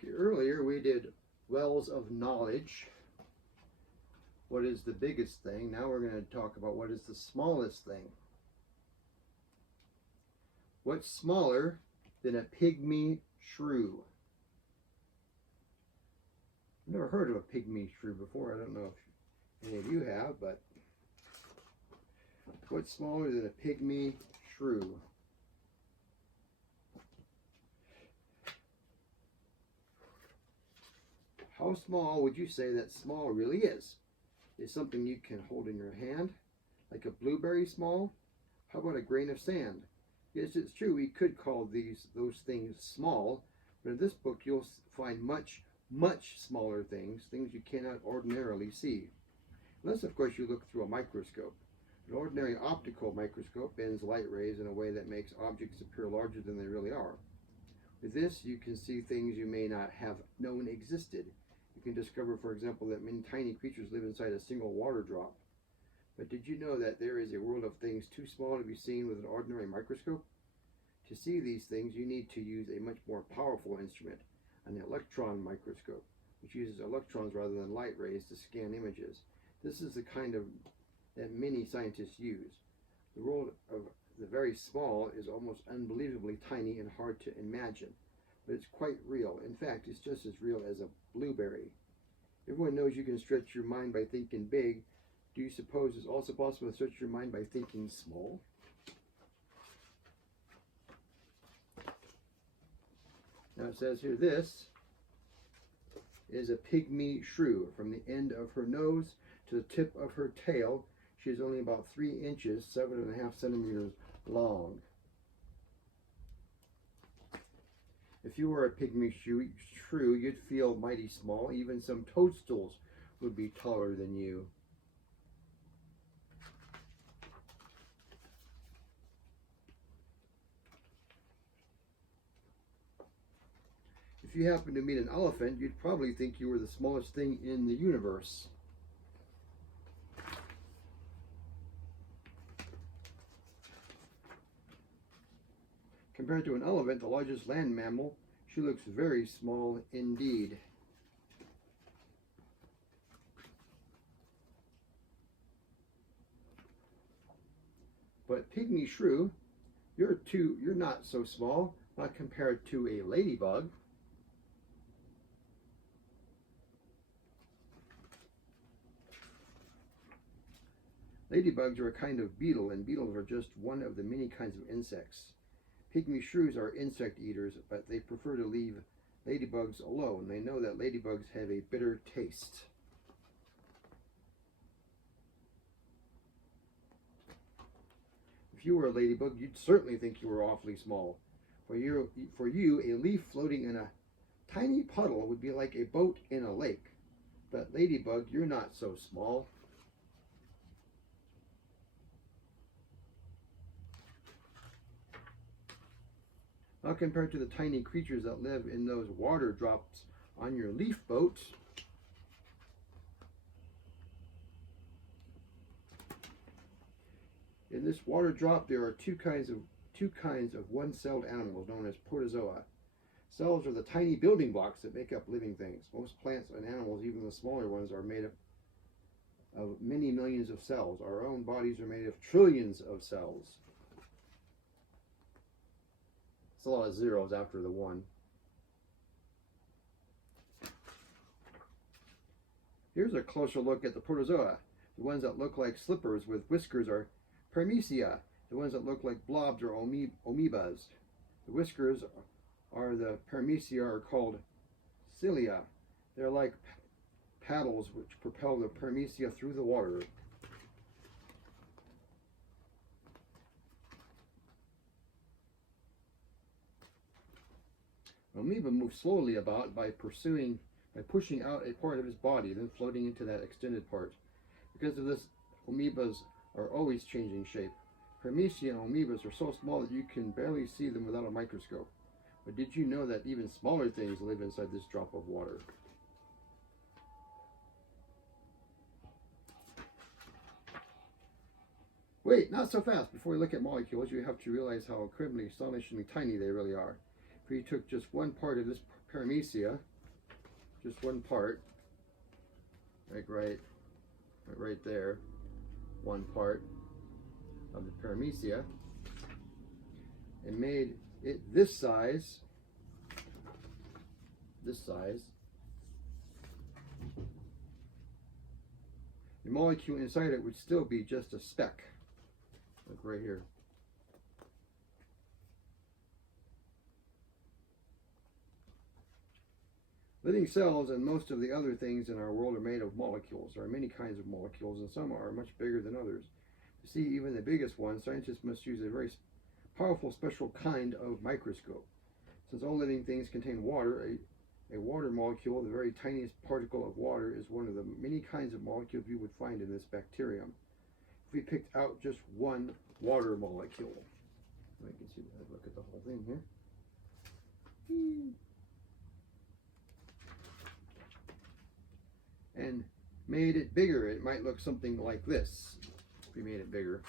Okay, earlier we did wells of knowledge. What is the biggest thing? Now we're going to talk about what is the smallest thing. What's smaller than a pygmy shrew? I've never heard of a pygmy shrew before. I don't know if any of you have, but what's smaller than a pygmy shrew? How small would you say that small really is? Is something you can hold in your hand, like a blueberry small? How about a grain of sand? Yes, it's true, we could call those things small, but in this book you'll find much smaller things you cannot ordinarily see. Unless, of course, you look through a microscope. An ordinary optical microscope bends light rays in a way that makes objects appear larger than they really are. With this, you can see things you may not have known existed. You can discover, for example, that many tiny creatures live inside a single water drop. But did you know that there is a world of things too small to be seen with an ordinary microscope? To see these things, you need to use a much more powerful instrument, an electron microscope, which uses electrons rather than light rays to scan images. This is the kind that many scientists use. The world of the very small is almost unbelievably tiny and hard to imagine, but it's quite real. In fact, it's just as real as a blueberry. Everyone knows you can stretch your mind by thinking big. Do you suppose it's also possible to stretch your mind by thinking small? Now it says here, this is a pygmy shrew. From the end of her nose to the tip of her tail, she is only about 3 inches, 7.5 centimeters long. If you were a pygmy shrew, you'd feel mighty small. Even some toadstools would be taller than you. If you happen to meet an elephant, you'd probably think you were the smallest thing in the universe. Compared to an elephant, the largest land mammal, she looks very small indeed. But pygmy shrew, you're not so small, not compared to a ladybug. Ladybugs are a kind of beetle, and beetles are just one of the many kinds of insects. Pygmy shrews are insect eaters, but they prefer to leave ladybugs alone. They know that ladybugs have a bitter taste. If you were a ladybug, you'd certainly think you were awfully small. For you, a leaf floating in a tiny puddle would be like a boat in a lake. But ladybug, you're not so small. Now compared to the tiny creatures that live in those water drops on your leaf boat, in this water drop there are two kinds of one-celled animals known as protozoa. Cells are the tiny building blocks that make up living things. Most plants and animals, even the smaller ones, are made up of many millions of cells. Our own bodies are made of trillions of cells. It's a lot of zeros after the one. Here's a closer look at the protozoa. The ones that look like slippers with whiskers are Paramecia. The ones that look like blobs are amoebas. The whiskers are the Paramecia are called cilia. They're like paddles which propel the Paramecia through the water. Amoeba moves slowly about by pushing out a part of its body, then floating into that extended part. Because of this, amoebas are always changing shape. Paramecia and amoebas are so small that you can barely see them without a microscope. But did you know that even smaller things live inside this drop of water? Wait, not so fast. Before we look at molecules, you have to realize how incredibly astonishingly tiny they really are. if we took just one part of this paramecia, just one part, like right there, one part of the paramecia, and made it this size, the molecule inside it would still be just a speck, like right here. Living cells and most of the other things in our world are made of molecules. There are many kinds of molecules, and some are much bigger than others. To see even the biggest one, scientists must use a very powerful special kind of microscope. Since all living things contain water, a water molecule, the very tiniest particle of water, is one of the many kinds of molecules you would find in this bacterium. If we picked out just one water molecule, I can see that. Look at the whole thing here. And made it bigger, it might look something like this. If we made it bigger.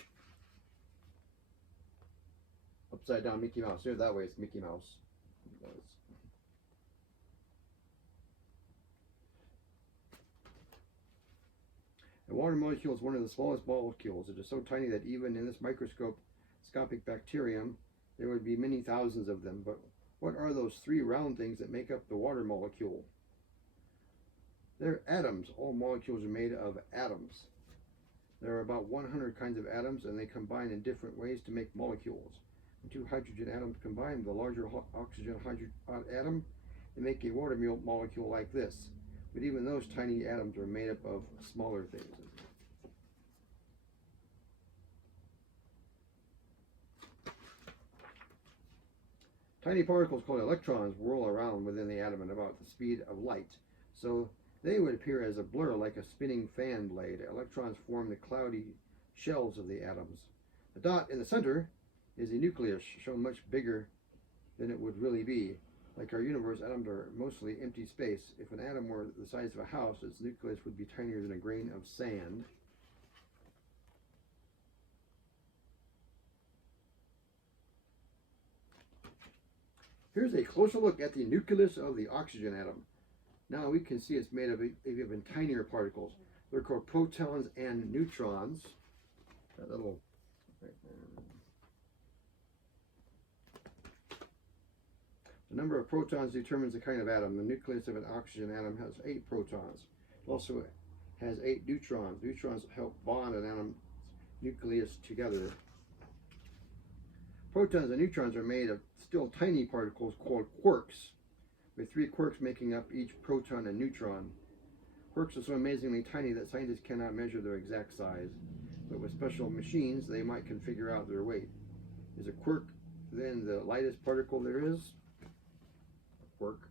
Upside down Mickey Mouse. Here, that way it's Mickey Mouse. A water molecule is one of the smallest molecules. It is so tiny that even in this microscopic bacterium, there would be many thousands of them. But what are those three round things that make up the water molecule? They're atoms. All molecules are made of atoms. There are about 100 kinds of atoms, and they combine in different ways to make molecules. When two hydrogen atoms combine with a larger oxygen atom, they make a water molecule like this. But even those tiny atoms are made up of smaller things. Tiny particles called electrons whirl around within the atom at about the speed of light. So they would appear as a blur like a spinning fan blade. Electrons form the cloudy shells of the atoms. The dot in the center is a nucleus, shown much bigger than it would really be. Like our universe, atoms are mostly empty space. If an atom were the size of a house, its nucleus would be tinier than a grain of sand. Here's a closer look at the nucleus of the oxygen atom. Now we can see it's made of even tinier particles. They're called protons and neutrons. That little right there. The number of protons determines the kind of atom. The nucleus of an oxygen atom has 8 protons. It also has 8 neutrons. Neutrons help bond an atom's nucleus together. Protons and neutrons are made of still tiny particles called quarks, with 3 quarks making up each proton and neutron. Quarks are so amazingly tiny that scientists cannot measure their exact size, but with special machines they can figure out their weight. Is a quark then the lightest particle there is? Quark?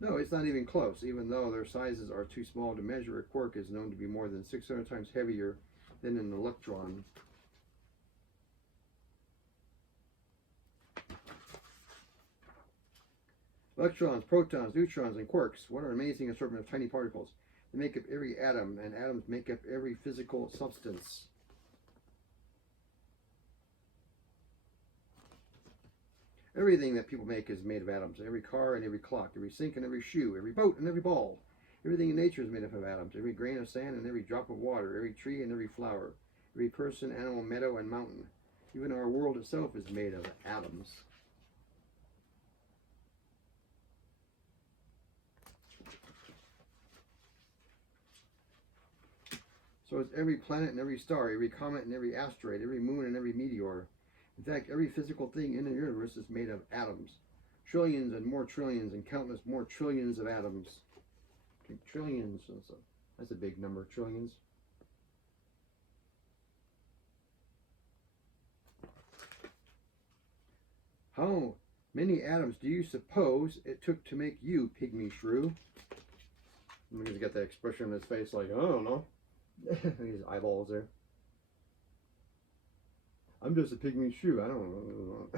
No, it's not even close. Even though their sizes are too small to measure, a quark is known to be more than 600 times heavier than an electron. Electrons, protons, neutrons, and quarks. What an amazing assortment of tiny particles. They make up every atom, and atoms make up every physical substance. Everything that people make is made of atoms. Every car and every clock, every sink and every shoe, every boat and every ball. Everything in nature is made up of atoms. Every grain of sand and every drop of water, every tree and every flower, every person, animal, meadow, and mountain. Even our world itself is made of atoms. So it's every planet and every star, every comet and every asteroid, every moon and every meteor. In fact, every physical thing in the universe is made of atoms. Trillions and more trillions and countless more trillions of atoms. Trillions, that's a big number, trillions. How many atoms do you suppose it took to make you, pygmy shrew? He's got that expression on his face like, I don't know. His eyeballs there. I'm just a pygmy shrew. I don't know.